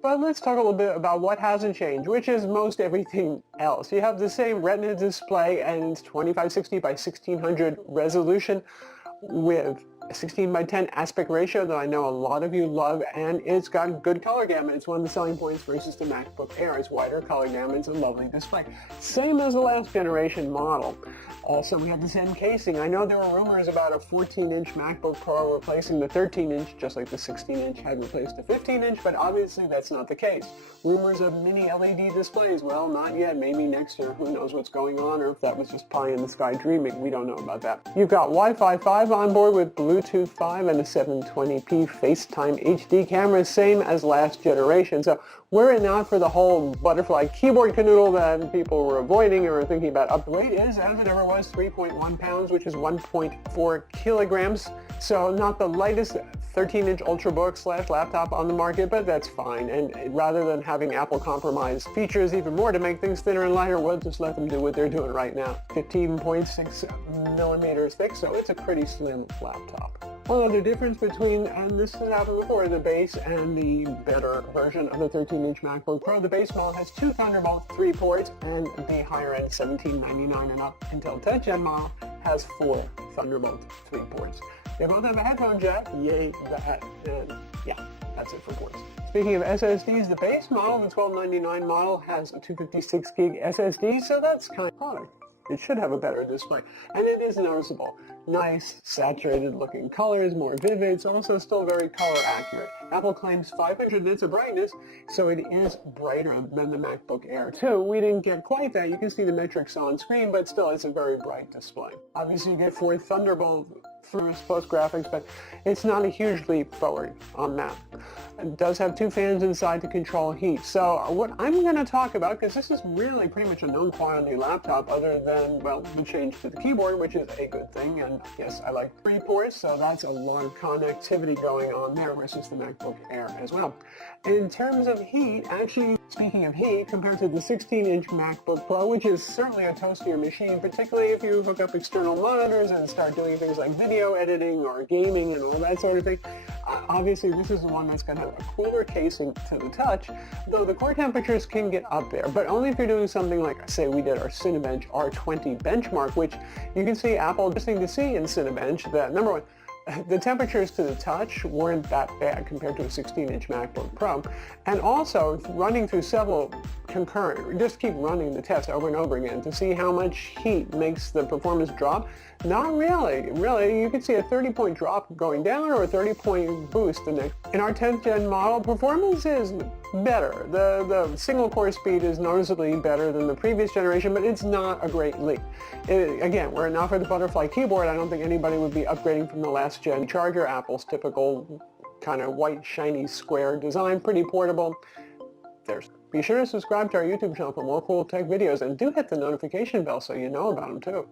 But let's talk a little bit about what hasn't changed, which is most everything else. You have the same Retina display and 2560 by 1600 resolution with a 16 by 10 aspect ratio that I know a lot of you love, and it's got good color gamut. It's one of the selling points versus the MacBook Air. It's wider color gamut. It's a lovely display. Same as the last generation model. Also, we have the same casing. I know there were rumors about a 14-inch MacBook Pro replacing the 13-inch, just like the 16-inch had replaced the 15-inch, but obviously that's not the case. Rumors of mini LED displays, well, not yet. Maybe next year. Who knows what's going on, or if that was just pie in the sky dreaming. We don't know about that. You've got Wi-Fi 5 on board with Bluetooth 5 and a 720p FaceTime HD camera, same as last generation. So we're not for the whole butterfly keyboard canoodle that people were avoiding or thinking about. Up weight is, as it ever was, 3.1 pounds, which is 1.4 kilograms. So not the lightest 13-inch Ultrabook / laptop on the market, but that's fine. And rather than having Apple compromise features even more to make things thinner and lighter, we'll just let them do what they're doing right now. 15.6 millimeters thick, so it's a pretty slim laptop. One other difference between, and this has happened before, the base and the better version of the 13-inch MacBook Pro. The base model has 2 Thunderbolt 3 ports, and the higher-end $1799 and up Intel 10th Gen model has 4 Thunderbolt 3 ports. They both have a headphone jack, yay that, and yeah, that's it for ports. Speaking of SSDs, the base model, the $1299 model, has a 256 gig SSD, so that's kind of product. It should have a better display, and it is noticeable. Nice, saturated looking colors, more vivid. It's also still very color accurate. Apple claims 500 nits of brightness, so it is brighter than the MacBook Air 2. We didn't get quite that. You can see the metrics on screen, but still it's a very bright display. Obviously you get 4 Thunderbolt 3 plus graphics, but it's not a huge leap forward on that. It does have 2 fans inside to control heat. So what I'm going to talk about, because this is really pretty much a known quantity laptop other than, well, the change to the keyboard, which is a good thing. And yes, I like 3 ports, so that's a lot of connectivity going on there versus the MacBook Air as well. In terms of heat, actually, speaking of heat, compared to the 16-inch MacBook Pro, which is certainly a toastier machine, particularly if you hook up external monitors and start doing things like video editing or gaming and all that sort of thing, obviously this is the one that's going to have a cooler casing to the touch, though the core temperatures can get up there, but only if you're doing something like, say, we did our Cinebench R20 benchmark, which you can see Apple, interesting to see in Cinebench, that number one, the temperatures to the touch weren't that bad compared to a 16-inch MacBook Pro. And also, running through several concurrent, just keep running the test over and over again to see how much heat makes the performance drop. Not really. Really, you can see a 30-point drop going down or a 30-point boost the next. In our 10th gen model, performance is better. The single core speed is noticeably better than the previous generation, but it's not a great leap. Again, were it not for the butterfly keyboard, I don't think anybody would be upgrading from the last gen charger. Apple's typical kind of white, shiny, square design, pretty portable. Be sure to subscribe to our YouTube channel for more cool tech videos, and do hit the notification bell so you know about them too.